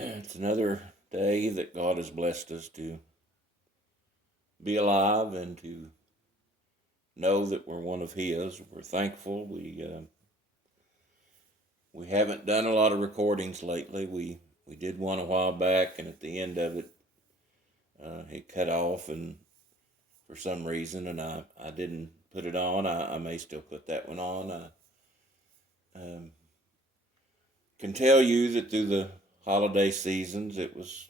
It's another day that God has blessed us to be alive and to know that we're one of His. We're thankful. We haven't done a lot of recordings lately. We did one a while back, and at the end of it, it cut off, and for some reason, and I didn't put it on. I may still put that one on. I can tell you that through the holiday seasons, it was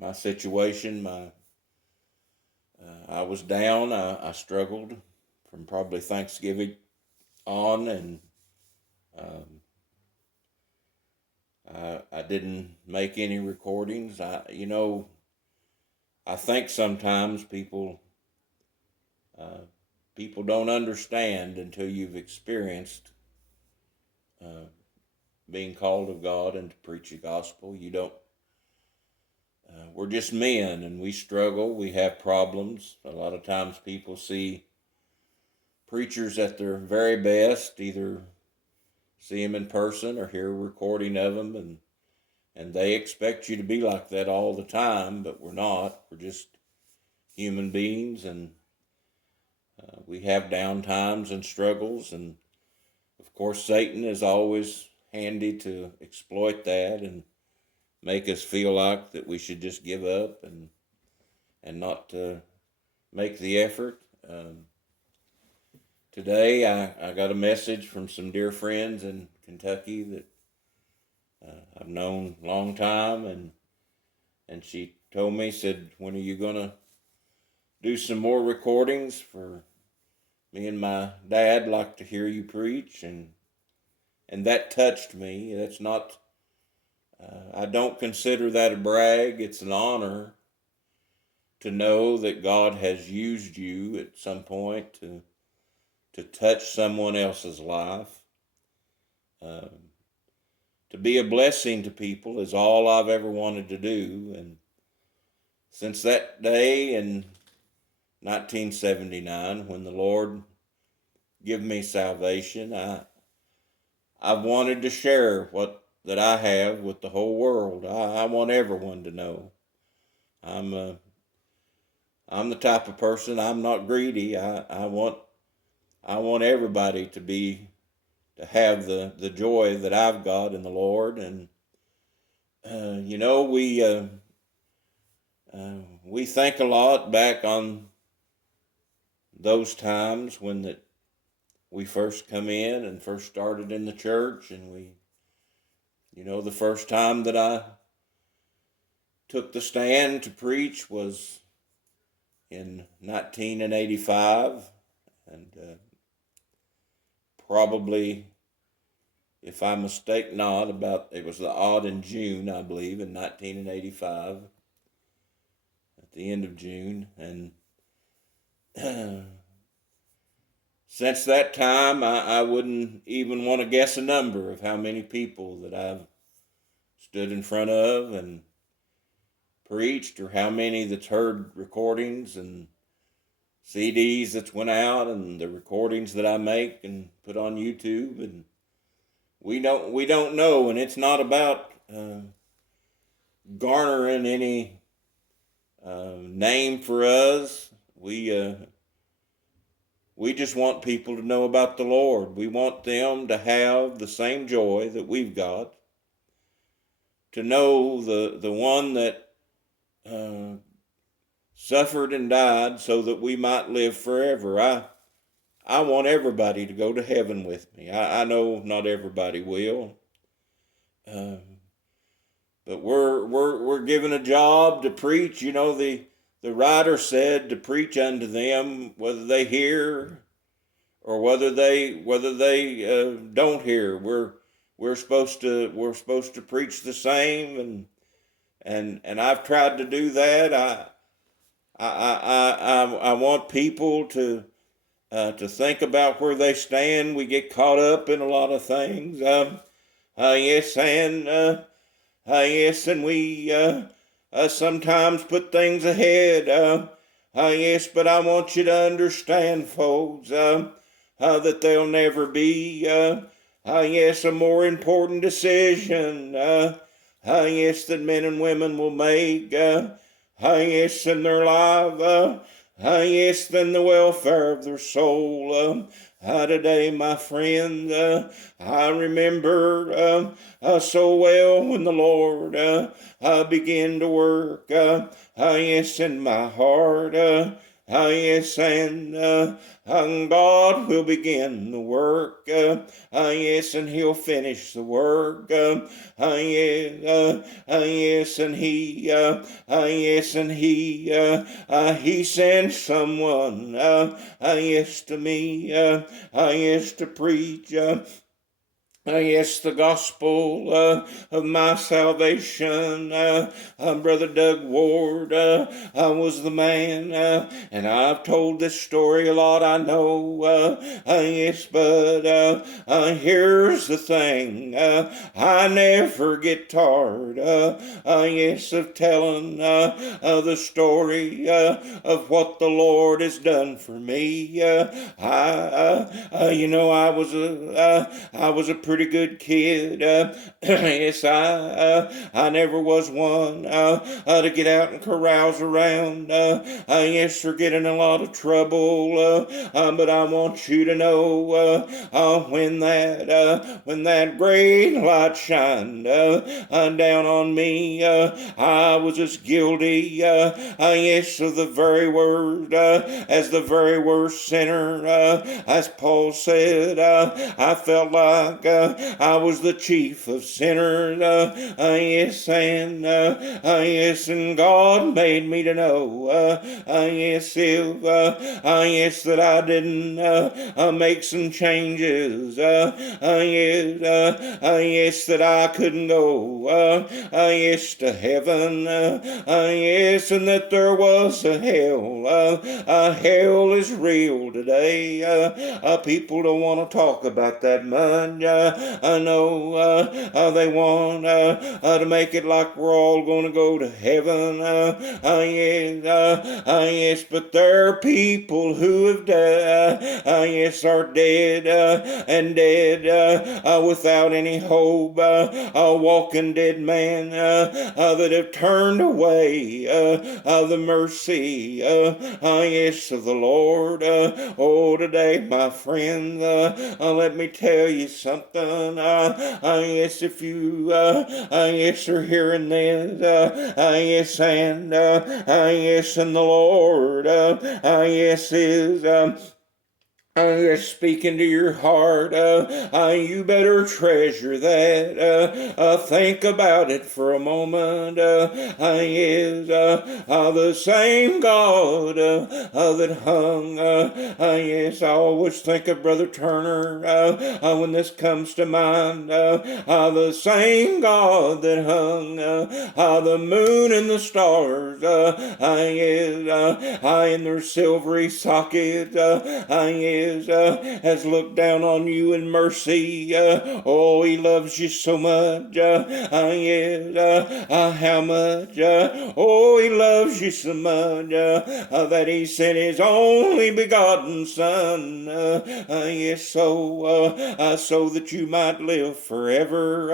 my situation, I was down. I struggled from probably Thanksgiving on, and um, I didn't make any recordings. I think sometimes uh, people don't understand until you've experienced uh, being called of God and to preach the gospel. You don't. We're just men, and we struggle. We have problems. A lot of times, people see preachers at their very best, either see them in person or hear a recording of them, and they expect you to be like that all the time, but we're not. We're just human beings, and we have down times and struggles, and of course Satan is always handy to exploit that and make us feel like that we should just give up and not make the effort. Today I got a message from some dear friends in Kentucky that I've known a long time, and she told me, said, when are you going to do some more recordings? For me and my dad like to hear you preach, and that touched me. That's not, I don't consider that a brag. It's an honor to know that God has used you at some point to touch someone else's life. Um, to be a blessing to people is all I've ever wanted to do. And since that day in 1979, when the Lord gave me salvation, I've wanted to share what that I have with the whole world. I want everyone to know. I'm uh, I'm the type of person. I'm not greedy. I want everybody to have the joy that I've got in the Lord. And you know, we think a lot back on those times when that we first come in and first started in the church, and the first time that I took the stand to preach was in 1985, and probably, if I mistake not, about it was the odd in June, I believe, in 1985, at the end of June, and since that time, I wouldn't even want to guess a number of how many people that I've stood in front of and preached, or how many that's heard recordings and CDs that's went out, and the recordings that I make and put on YouTube. And we don't know, and it's not about garnering any name for us. We just want people to know about the Lord. We want them to have the same joy that we've got, to know the one that uh, suffered and died so that we might live forever. I want everybody to go to heaven with me. I know not everybody will, uh, but we're given a job to preach. The writer said to preach unto them whether they hear or whether they don't hear. We're supposed to preach the same, and I've tried to do that. I want people to think about where they stand. We get caught up in a lot of things. Yes, and we sometimes put things ahead. Yes, but I want you to understand, folks, that there'll never be, yes, a more important decision. Yes, that men and women will make, yes, in their life, yes, than the welfare of their soul. Today, my friend, I remember so well when the Lord began to work, yes, in my heart. Yes, and God will begin the work. Yes, and He'll finish the work. Yes, and He sent someone. Yes, to me. Yes, to preach. Yes, the gospel of my salvation. Brother Doug Ward was the man, and I've told this story a lot, I know. Yes, but here's the thing. I never get tired, yes, of telling the story of what the Lord has done for me. I was a pretty good kid. Yes, I never was one to get out and carouse around. Yes, or get in a lot of trouble. But I want you to know when that great light shined down on me, I was as guilty, yes, of the very word as the very worst sinner. As Paul said, I felt like I was the chief of sinners. Yes, and yes, and God made me to know, yes, if yes, that I didn't make some changes. Yes, that I couldn't go. Yes, to heaven. Yes, and that there was a hell. Hell is real today. People don't want to talk about that much. I know they want to make it like we're all going to go to heaven. Yes, but there are people who have died. Yes, are dead and dead without any hope. A walking dead man that have turned away the mercy, yes, of the Lord. Oh, today, my friend, let me tell you something. Yes, if you yes, are hearing this, yes, and yes, and the Lord, yes, is you're speaking to your heart. You better treasure that. Think about it for a moment. Is the same God that hung. Yes, I always think of Brother Turner when this comes to mind. The same God that hung the moon and the stars. In their silvery sockets. Has looked down on you in mercy. Oh, He loves you so much. How much? Oh, He loves you so much that He sent His only begotten Son. Yes, so that you might live forever.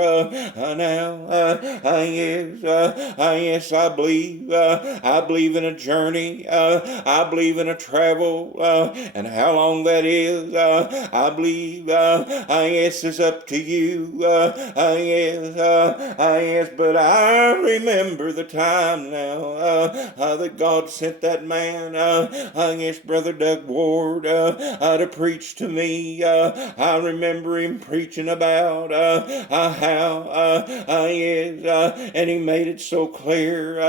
Yes, I believe in a journey. I believe in a travel, and how long that is, I believe, yes, it's up to you. Yes, but I remember the time now that God sent that man, yes, Brother Doug Ward, to preach to me. I remember him preaching about how, yes, and he made it so clear,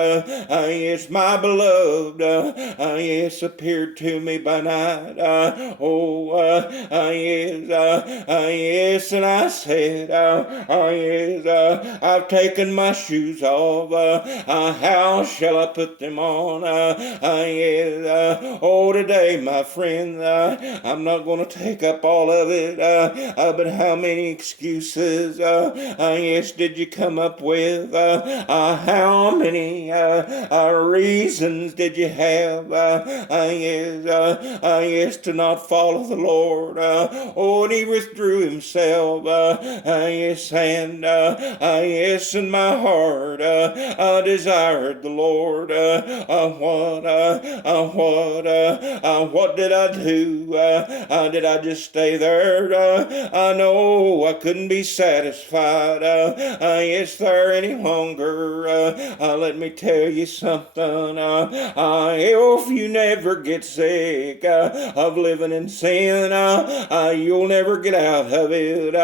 yes, my beloved, yes, appeared to me by night. Yes, and I said, yes, I've taken my shoes off. How shall I put them on? Yes, today, my friend, I'm not going to take up all of it. But how many excuses, yes, did you come up with? How many reasons did you have? Yes, to not follow call of the Lord. And he withdrew himself. Yes, and yes, in my heart desired the Lord. What did I do? Did I just stay there? I know I couldn't be satisfied. Yes, there any longer. Let me tell you something. If you never get sick of living in sin, you'll never get out of it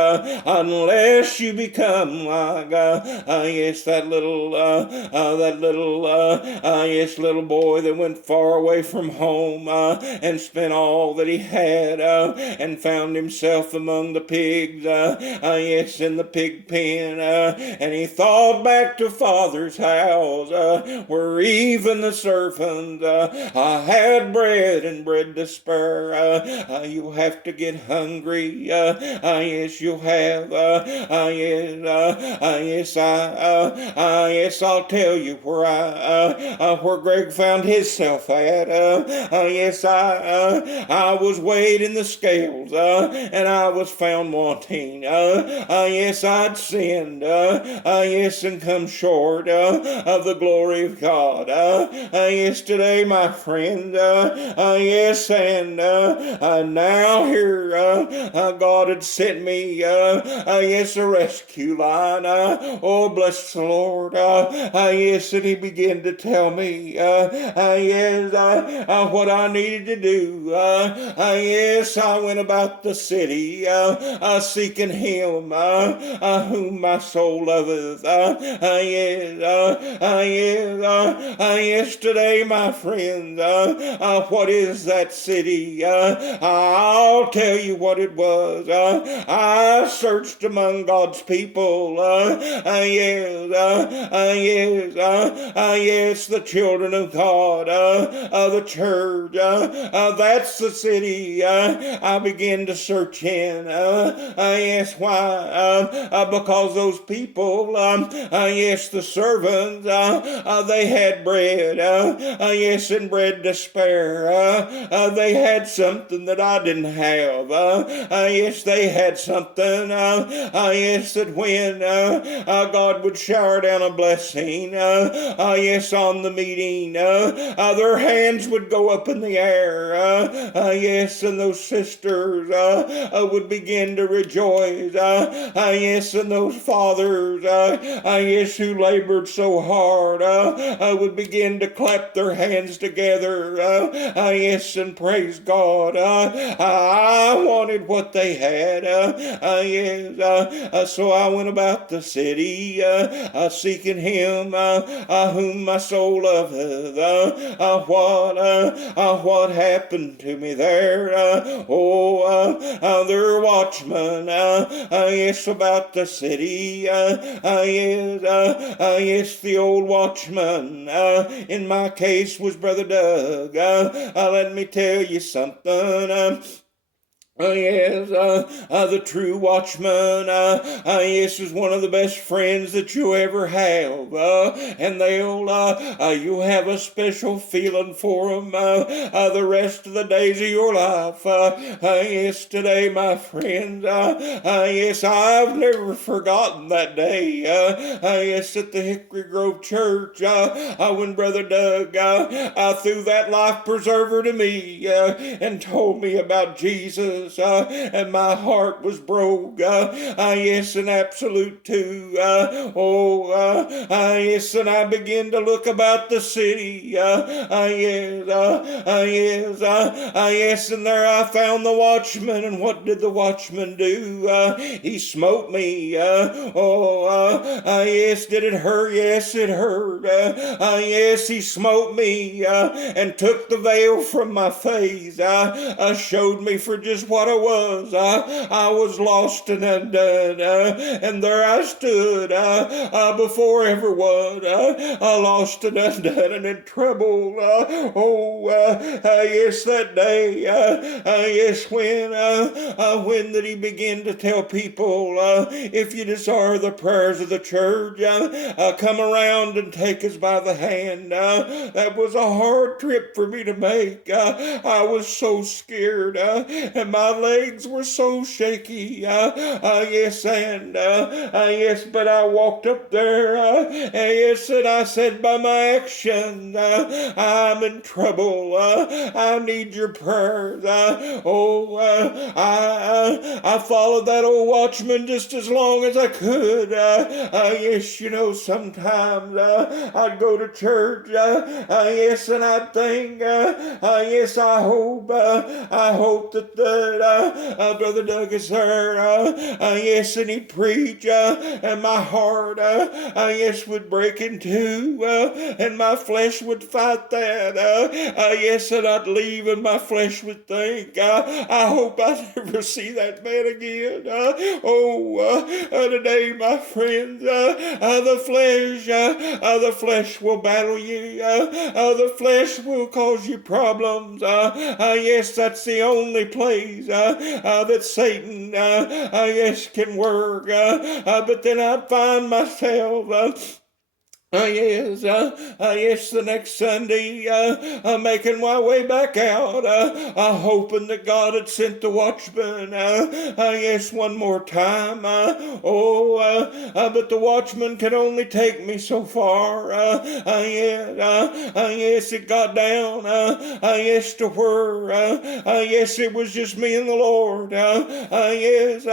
unless you become like yes, that little yes, little boy that went far away from home and spent all that he had and found himself among the pigs, yes, in the pig pen, and he thought back to Father's house where even the servants had bread and bread to spare. You'll have to get hungry, yes, you'll have, yes, I'll tell you where Gregg found himself at. Yes, I was weighed in the scales, and I was found wanting. Yes, I'd sinned, yes, and come short of the glory of God. Yes, today, my friend, yes, and now here, God had sent me, yes, a rescue line. Oh, bless the Lord. Yes, and he began to tell me, yes, what I needed to do. Yes, I went about the city, seeking him, whom my soul loveth. Yes, today, my friends, what is that city? I'll tell you what it was. I searched among God's people. Yes, the children of God, the church. That's the city I began to search in. Yes, why? Because those people, yes, the servants, they had bread, yes, and bread to spare. They had something that I didn't have. Yes, they had something, yes, that when God would shower down a blessing, yes, on the meeting, their hands would go up in the air, yes, and those sisters would begin to rejoice, yes, and those fathers, yes, who labored so hard, would begin to clap their hands together, yes, and praise God. I wanted what they had, yes, so I went about the city, seeking him, whom my soul loveth. What happened to me there? There watchmen, yes, about the city, yes, the old watchman, in my case was Brother Doug. Let me tell you something. Yes, the true watchman, yes, is one of the best friends that you ever have, and you'll have a special feeling for them, the rest of the days of your life. Yes, today, my friends, yes, I've never forgotten that day, yes, at the Hickory Grove Church, when Brother Doug threw that life preserver to me, and told me about Jesus. And my heart was broke. Yes, an absolute too. Yes, and I began to look about the city. Yes, and there I found the watchman. And what did the watchman do? He smote me. Yes, did it hurt? Yes, it hurt. Yes, he smote me and took the veil from my face. Showed me for just what I was. I was lost and undone, and there I stood before everyone, lost and undone and in trouble. Yes, that day, yes, when that he began to tell people, if you desire the prayers of the church, come around and take us by the hand. That was a hard trip for me to make. I was so scared, and my legs were so shaky. Yes, and yes, but I walked up there, yes, and I said, by my action, I'm in trouble. I need your prayers. I followed that old watchman just as long as I could. Yes, you know, sometimes I'd go to church, yes, and I'd think, yes, I hope that Brother Doug is there, yes, and he'd preach, and my heart, yes, would break in two, and my flesh would fight that, yes, and I'd leave, and my flesh would think, I hope I never see that man again. Today, my friends, the flesh will battle you. The flesh will cause you problems. Yes, that's the only place that Satan, yes, can work. But then I'd find myself yes, the next Sunday, making my way back out, hoping that God had sent the watchman, yes, one more time. But the watchman could only take me so far. Yes, it got down, yes, to where, yes, it was just me and the Lord. Yes,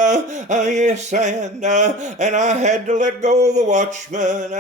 and I had to let go of the watchman.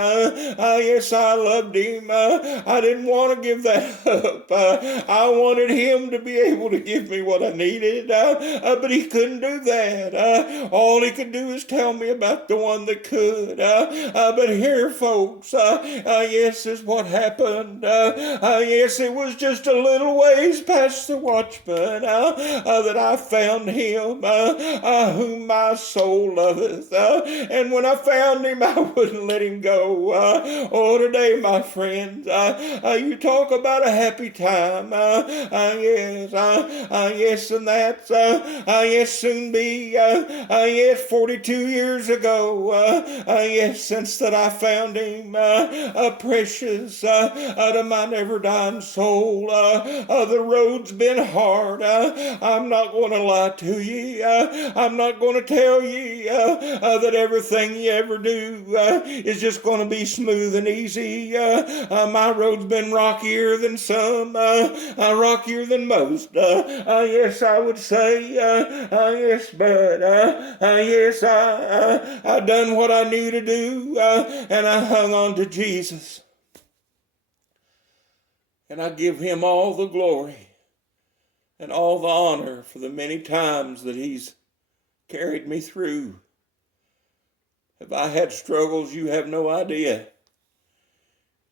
Yes, I loved him. I didn't want to give that up. I wanted him to be able to give me what I needed, but he couldn't do that. All he could do is tell me about the one that could. But here, folks, yes, is what happened. Yes, it was just a little ways past the watchman that I found him, whom my soul loveth. And when I found him, I wouldn't let him go. Today, my friends, you talk about a happy time. Yes, and that's, yes, soon be, yes, 42 years ago, yes, since that I found him, precious to my never-dying soul. The road's been hard. I'm not going to lie to you. I'm not going to tell you that everything you ever do is just going to be smooth and easy. My road's been rockier than some, rockier than most. Yes, I would say, yes, but yes, I done what I knew to do, and I hung on to Jesus. And I give him all the glory and all the honor for the many times that he's carried me through. Have I had struggles? You have no idea.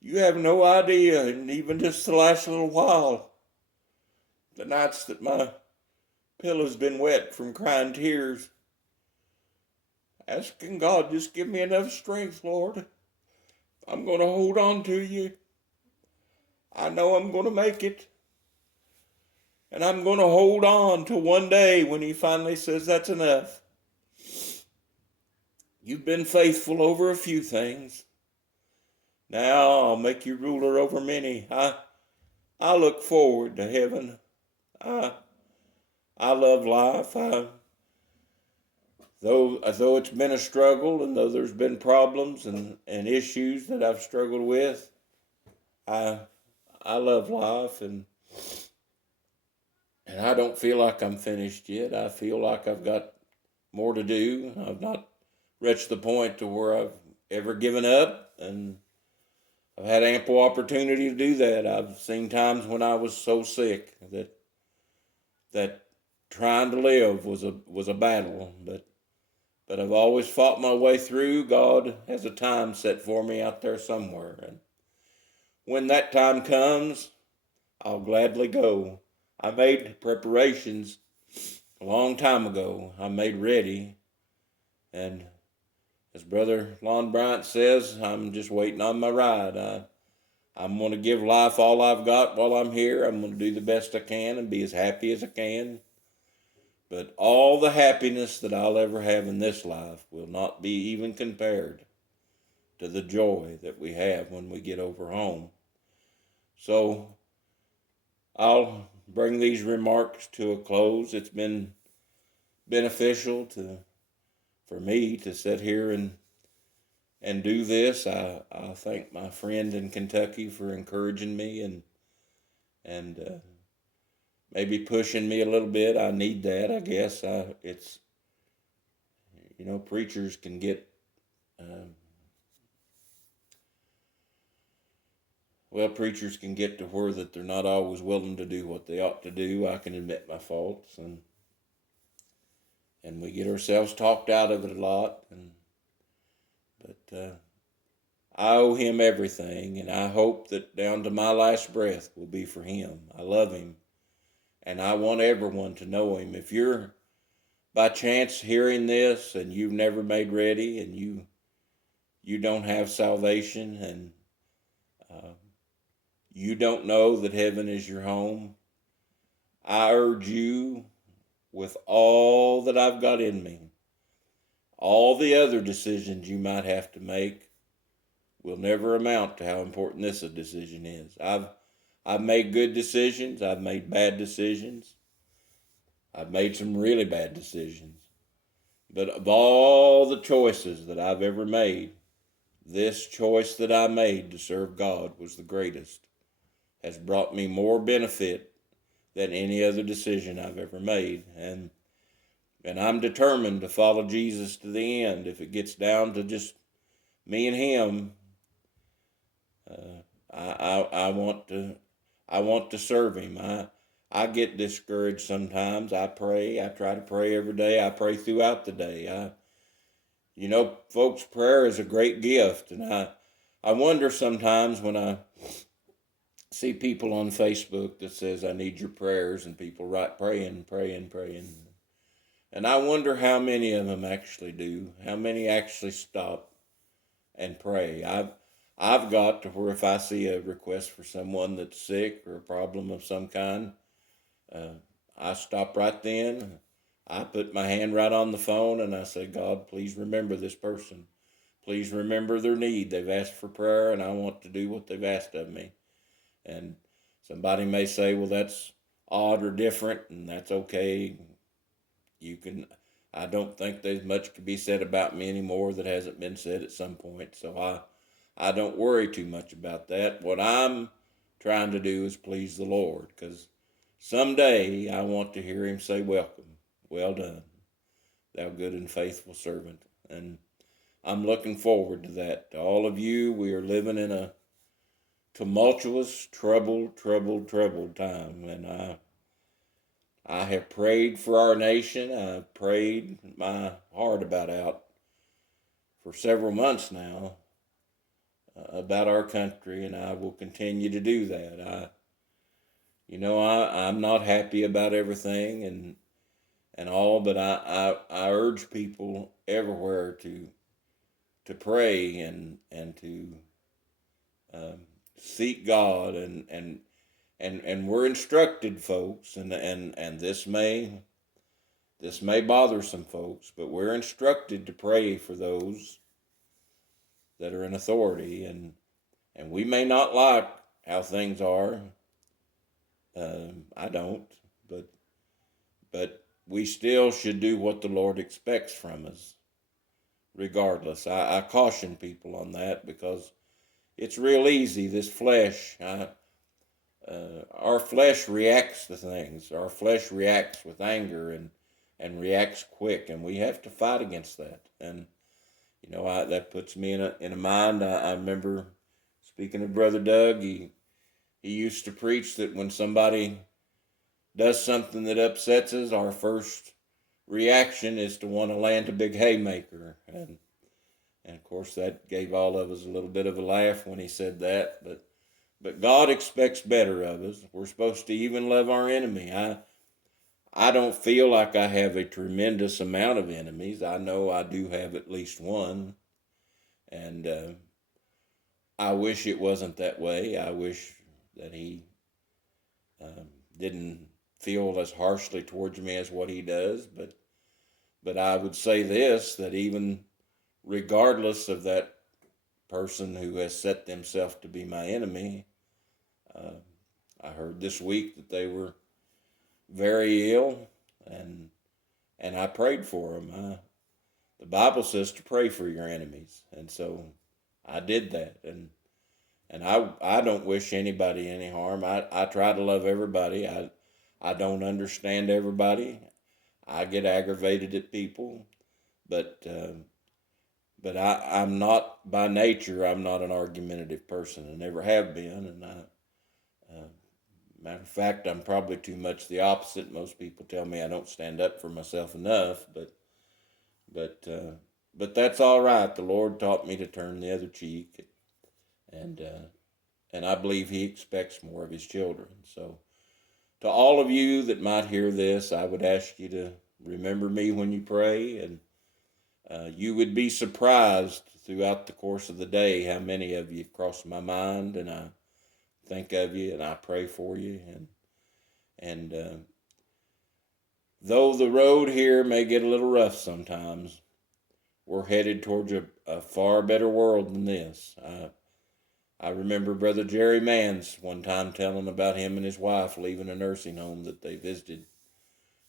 You have no idea, and even just the last little while, the nights that my pillow's been wet from crying tears, asking God, just give me enough strength, Lord. I'm going to hold on to you. I know I'm going to make it. And I'm going to hold on till one day when he finally says, that's enough. You've been faithful over a few things. Now I'll make you ruler over many. I look forward to heaven. I love life. Though it's been a struggle, and though there's been problems and issues that I've struggled with, I love life, and I don't feel like I'm finished yet. I feel like I've got more to do. I've not reached the point to where I've ever given up, and I've had ample opportunity to do that. I've seen times when I was so sick that trying to live was a battle, but I've always fought my way through. God has a time set for me out there somewhere, and when that time comes, I'll gladly go. I made preparations a long time ago. I'm made ready, and as Brother Lon Bryant says, I'm just waiting on my ride. I'm going to give life all I've got while I'm here. I'm going to do the best I can and be as happy as I can. But all the happiness that I'll ever have in this life will not be even compared to the joy that we have when we get over home. So I'll bring these remarks to a close. It's been beneficial for me to sit here and do this. I thank my friend in Kentucky for encouraging me and maybe pushing me a little bit. I need that, I guess. It's, preachers can get, preachers can get to where that they're not always willing to do what they ought to do. I can admit my faults, and we get ourselves talked out of it a lot. But I owe him everything, and I hope that down to my last breath will be for him. I love him, and I want everyone to know him. If you're by chance hearing this and you've never made ready and you don't have salvation and you don't know that heaven is your home, I urge you with all that I've got in me, all the other decisions you might have to make will never amount to how important this decision is. I've made good decisions. I've made bad decisions. I've made some really bad decisions. But of all the choices that I've ever made, this choice that I made to serve God was the greatest. Has brought me more benefit than any other decision I've ever made. And I'm determined to follow Jesus to the end. If it gets down to just me and him, I want to serve him. I get discouraged sometimes. I pray. I try to pray every day. I pray throughout the day. Folks, prayer is a great gift, and I wonder sometimes when I see people on Facebook that says I need your prayers, and people write praying, and I wonder how many of them actually do. How many actually stop and pray? I've got to where if I see a request for someone that's sick or a problem of some kind, I stop right then. I put my hand right on the phone and I say, God, please remember this person. Please remember their need. They've asked for prayer and I want to do what they've asked of me. And somebody may say, well, that's odd or different, and that's okay. I don't think there's much to be said about me anymore that hasn't been said at some point. So I don't worry too much about that. What I'm trying to do is please the Lord, because someday I want to hear him say, welcome, well done, thou good and faithful servant. And I'm looking forward to that. To all of you, we are living in a tumultuous, troubled time. And I have prayed for our nation. I've prayed my heart out for several months now about our country, and I will continue to do that. I'm not happy about everything and all, but I urge people everywhere to pray and to seek God and we're instructed, folks, and this may bother some folks, but we're instructed to pray for those that are in authority, and we may not like how things are. I don't, but we still should do what the Lord expects from us, regardless. I caution people on that because it's real easy. This flesh, our flesh reacts to things. Our flesh reacts with anger and reacts quick, and we have to fight against that. And that puts me in a mind. I remember speaking of Brother Doug. He used to preach that when somebody does something that upsets us, our first reaction is to want to land a big haymaker. And of course that gave all of us a little bit of a laugh when he said that. But God expects better of us. We're supposed to even love our enemy. I don't feel like I have a tremendous amount of enemies. I know I do have at least one, and I wish it wasn't that way. I wish that he um, didn't feel as harshly towards me as what he does. But I would say this, that even regardless of that person who has set themselves to be my enemy, uh, I heard this week that they were very ill, and I prayed for them. The Bible says to pray for your enemies, and so I did that, and I don't wish anybody any harm. I try to love everybody. I don't understand everybody. I get aggravated at people, but I'm not by nature. I'm not an argumentative person. I never have been, and uh, matter of fact, I'm probably too much the opposite. Most people tell me I don't stand up for myself enough, but uh, but that's all right. The Lord taught me to turn the other cheek, and I believe He expects more of His children. So, to all of you that might hear this, I would ask you to remember me when you pray, and you would be surprised throughout the course of the day how many of you cross my mind, and I think of you, and I pray for you, and though the road here may get a little rough sometimes, we're headed towards a far better world than this. I remember Brother Jerry Manns one time telling about him and his wife leaving a nursing home that they visited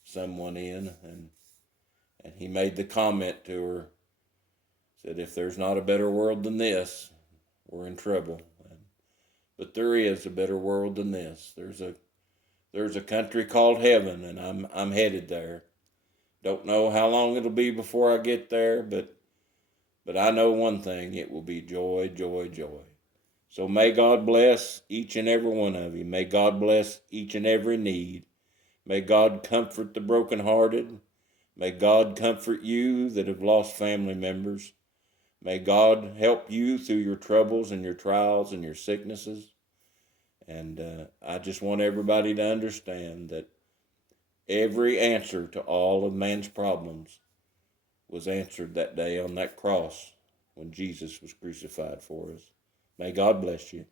someone in, and he made the comment to her, said, if there's not a better world than this, we're in trouble. But there is a better world than this. There's a country called heaven, and I'm headed there. Don't know how long it'll be before I get there, but I know one thing, it will be joy, joy, joy. So may God bless each and every one of you. May God bless each and every need. May God comfort the brokenhearted. May God comfort you that have lost family members. May God help you through your troubles and your trials and your sicknesses. And I just want everybody to understand that every answer to all of man's problems was answered that day on that cross when Jesus was crucified for us. May God bless you.